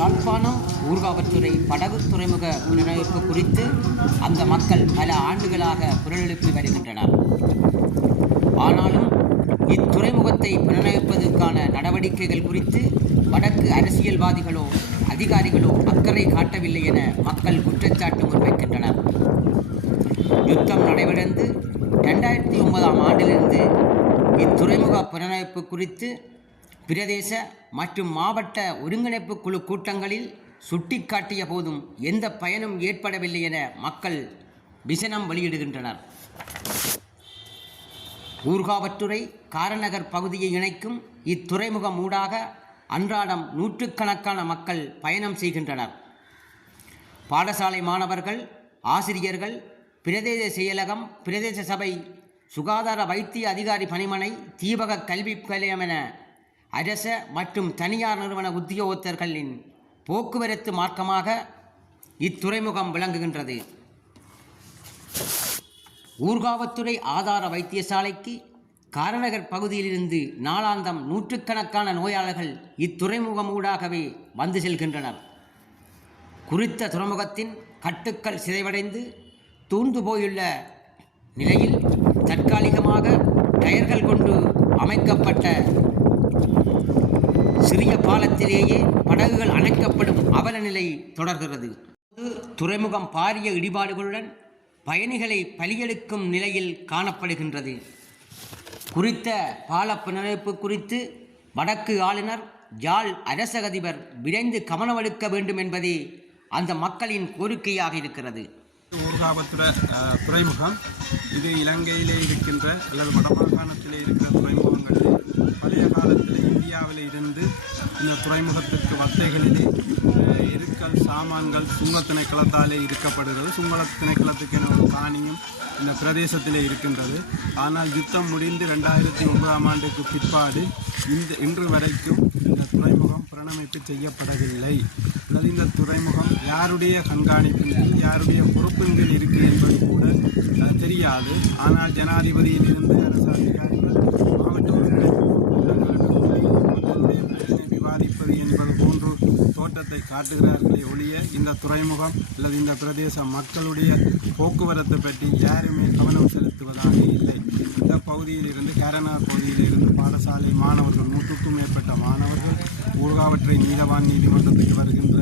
யாழ்ப்பாணம் ஊர்காவல்துறை படகு துறைமுக புனரமைப்பு குறித்து அந்த மக்கள் பல ஆண்டுகளாக குரலெழுப்பி வருகின்றனர். ஆனாலும் இத்துறைமுகத்தை புனரமைப்பதற்கான நடவடிக்கைகள் குறித்து வடக்கு அரசியல்வாதிகளோ அதிகாரிகளோ அக்கறை காட்டவில்லை என மக்கள் குற்றச்சாட்டு முன்வைக்கின்றனர். யுத்தம் நடைபெறந்து ரெண்டாயிரத்தி ஒன்பதாம் ஆண்டிலிருந்து இத்துறைமுக புனரமைப்பு குறித்து பிரதேச மற்றும் மாவட்ட ஒருங்கிணைப்பு குழு கூட்டங்களில் சுட்டிக்காட்டிய போதும் எந்த பயனும் ஏற்படவில்லை என மக்கள் விசனம் வெளியிடுகின்றனர். ஊர்காவற்றுறை காரநகர் பகுதியை இணைக்கும் இத்துறைமுகம் ஊடாக அன்றாடம் நூற்றுக்கணக்கான மக்கள் பயணம் செய்கின்றனர். பாடசாலை மாணவர்கள் ஆசிரியர்கள் பிரதேச செயலகம் பிரதேச சபை சுகாதார வைத்திய அதிகாரி பணிமனை தீபக கல்வி நிலையம் என அரச மற்றும் தனியார் நிறுவன உத்தியோகத்தர்களின் போக்குவரத்து மார்க்கமாக இத்துறைமுகம் விளங்குகின்றது. ஊர்காவத்துறை ஆதார வைத்தியசாலைக்கு காரநகர் பகுதியிலிருந்து நாளாந்தம் நூற்றுக்கணக்கான நோயாளர்கள் இத்துறைமுகம் ஊடாகவே வந்து செல்கின்றனர். குறித்த துறைமுகத்தின் கட்டுக்கள் சிதைவடைந்து தூண்டு போயுள்ள நிலையில் தற்காலிகமாக டயர்கள் கொண்டு அமைக்கப்பட்ட சிறிய பாலத்திலேயே படகுகள் அணைக்கப்படும் அவல நிலை தொடர்கிறது. துறைமுகம் பாரிய இடிபாடுகளுடன் பயணிகளை பலியெடுக்கும் நிலையில் காணப்படுகின்றது. குறித்த பால புனரமைப்பு குறித்து வடக்கு ஆளுநர் யாழ் அரச அதிபர் விரைந்து கவனமெடுக்க வேண்டும் என்பதே அந்த மக்களின் கோரிக்கையாக இருக்கிறது. ஊர்காவத்துறை துறைமுகம். இது இலங்கையிலே இருக்கின்ற அல்லது வடமாகாணத்திலே இருக்கிற துறைமுகங்களில் பழைய காலத்தில் இந்தியாவில் இருந்து இந்த துறைமுகத்திற்கு வத்தைகளிலே எருக்கள் சாமான்கள் சுங்க திணைக்களத்தாலே இருக்கப்படுகிறது சுங்க திணைக்களத்துக்கு என ஒரு காணியும் இந்த பிரதேசத்திலே இருக்கின்றது. ஆனால் யுத்தம் முடிந்து ரெண்டாயிரத்தி ஒன்பதாம் ஆண்டுக்கு பிற்பாடு இந்த இன்று வரைக்கும் இந்த துறைமுகம் புனரமைப்பு செய்யப்படவில்லை. அல்லது இந்த துறைமுகம் யாருடைய கண்காணிப்பின் கீழ் யாருடைய பொறுப்பின் கீழ் என்பது கூட தெரியாது. ஆனால் ஜனாதிபதியிலிருந்து அரசு அதிகாரிகள் மாவட்ட பாதிப்பது என்பது போன்று தோட்டத்தை காட்டுகிறார்களே ஒழிய இந்த துறைமுகம் அல்லது இந்த பிரதேச மக்களுடைய போக்குவரத்து பற்றி யாருமே கவனம் செலுத்துவதாக இல்லை. இந்த பகுதியிலிருந்து கேரனார் பகுதியிலிருந்து பாடசாலை மாணவர்கள் நூற்றுக்கும் மேற்பட்ட மாணவர்கள் ஊர்காவற்றை நீதவான் நீதிமன்றத்துக்கு வருகின்ற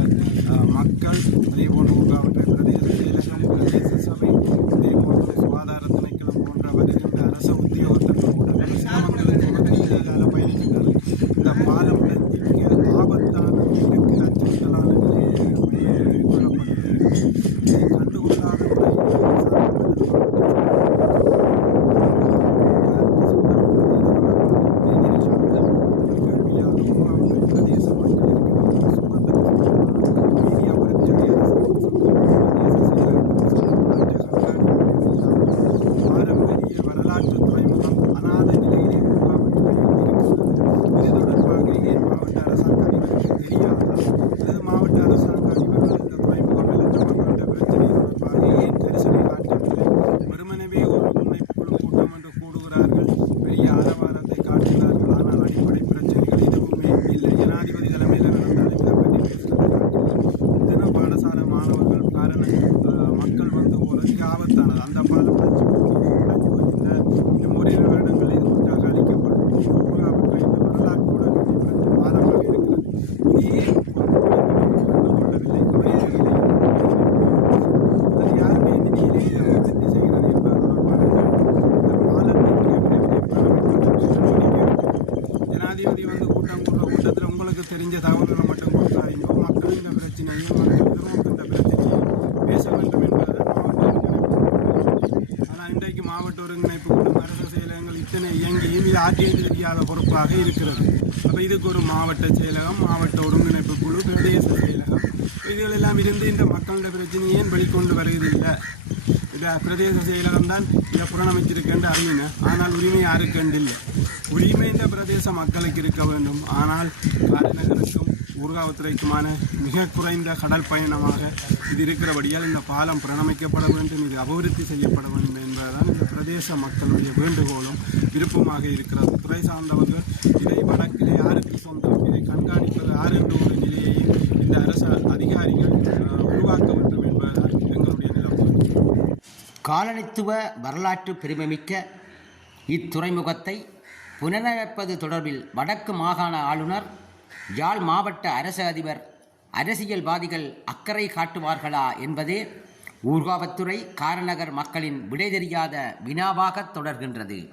மக்கள் அதேபோன்று ஊர்காவற்றை பிரதேச செயலகம் பிரதேச சபை அதேபோன்று சுகாதார திணைக்களம் போன்ற வருகின்ற அரசு உத்தியோக கூட பல சிரமங்களுக்கு மத்தியில் பயணிக்கின்றனர் இந்த பாலம் மிக ஆபத்தான உயிருக்கு அச்சுறுத்தலான நிலையை அப்படியே காணப்படுகிறது இதை கண்டுகொள்ளாத பாரம்பரிய வரலாற்று துறைமுகம் அநாத நிலையிலே உருவாக்கப்பட்டிருக்கிறது இது தொடர்பாக ஏன் மாவட்ட அரசாங்க அதிபருக்கு தெரியாதா அல்லது மாவட்ட அரசாங்க அதிபர்கள் இந்த துறைமுகம் இழந்த மக்களுடைய பிரச்சனை தொடர்பாக ஏன் கரிசனை காட்டவில்லை வெறுமனவே ஒரு முன்னைப்புக்குழு கூட்டம் என்று கூடுகிறார்கள் பெரிய ஆரவாரத்தை காட்டுகிறார்கள் ஆனால் அடிப்படை பிரச்சனைகள் எதுவுமே இல்லை ஜனாதிபதி தலைமையில் நடந்த இதை பற்றி பேசுகிறது தின பாடசாலை மாணவர்கள் காரண அஹ், மக்கள் வந்து ஒரு ஆபத்தானது அந்த பாலம் உடைச்சு போச்சு, உடைச்சு போச்சுன்னா இன்னும் ஓரிரு வருடங்களில் முற்றாக அளிக்கப்படும் ஊராபத்தை இந்த வரலாற்றுடன் பிரச்சனை பாலமாக இருக்கிறது இது ஏன் கண்டுகொள்ளவில்லை கவனிக்கவில்லை அது யாருமே இந்த நிலையை அபிவிருத்தி செய்கிறது என்பது தொடர்பான இந்த பாலத்தை மிக விரைவில் பராமரிக்க ஜனாதிபதி வந்து கூட்டம் கூடுற கூட்டத்தில் உங்களுக்கு தெரிஞ்ச தகவல்களை மட்டும் கொடுக்காதீங்க மக்கள் இந்த பிரச்சனையும் மக்கள் எதிர்நோக்கு இந்த பிரச்சனையும் பேச வேண்டும் என்பதை ஆனால் இன்றைக்கு மாவட்ட ஒருங்கிணைப்பு கூட்டம் அரசு செயலகங்கள் இத்தனை இயங்கியும் இது தெரியாத பொறுப்பாக இருக்கிறது. அப்போ இதுக்கு ஒரு மாவட்ட செயலகம் மாவட்ட ஒருங்கிணைப்பு குழு பிரதேச செயலகம். இதுகளெல்லாம் இருந்து இந்த மக்களுடைய பிரச்சனையை ஏன் வெளிக்கொண்டு வருவதில்லை இந்த பிரதேச செயலகம் தான் இதை புறணமைத்திருக்கின்ற அறிவின ஆனால் உரிமை யாருக்கு இல்லை. உரிமை இந்த பிரதேச மக்களுக்கு இருக்க வேண்டும். ஆனால் காரிநகருக்கும் ஊர்காவத்துறைக்குமான மிக குறைந்த கடல் பயணமாக இது இருக்கிறபடியால் இந்த பாலம் பிரணமிக்கப்பட வேண்டும் இது அபிவிருத்தி செய்யப்பட வேண்டும் என்பதுதான் இந்த பிரதேச மக்களுடைய வேண்டுகோளும் விருப்பமாக இருக்கிறது. துறை சார்ந்தவர்கள் இதை வடக்கிலே யாருக்கு சொந்தம் இதை கண்காணிப்பது யார் என்ற ஒரு நிலையையும் இந்த அரச அதிகாரிகள் உருவாக்க வேண்டும் என்பதுதான் எங்களுடைய நிலப்பாடு காலனித்துவ வரலாற்று பெருமைமிக்க இத்துறைமுகத்தை புனரமைப்பது தொடர்பில் வடக்கு மாகாண ஆளுநர் யாழ் மாவட்ட அரச அதிபர் அரசியல்வாதிகள் அக்கறை காட்டுவார்களா என்பதே ஊர்காவத்துறை காரநகர் மக்களின் விடை தெரியாத வினாவாகத் தொடர்கின்றது.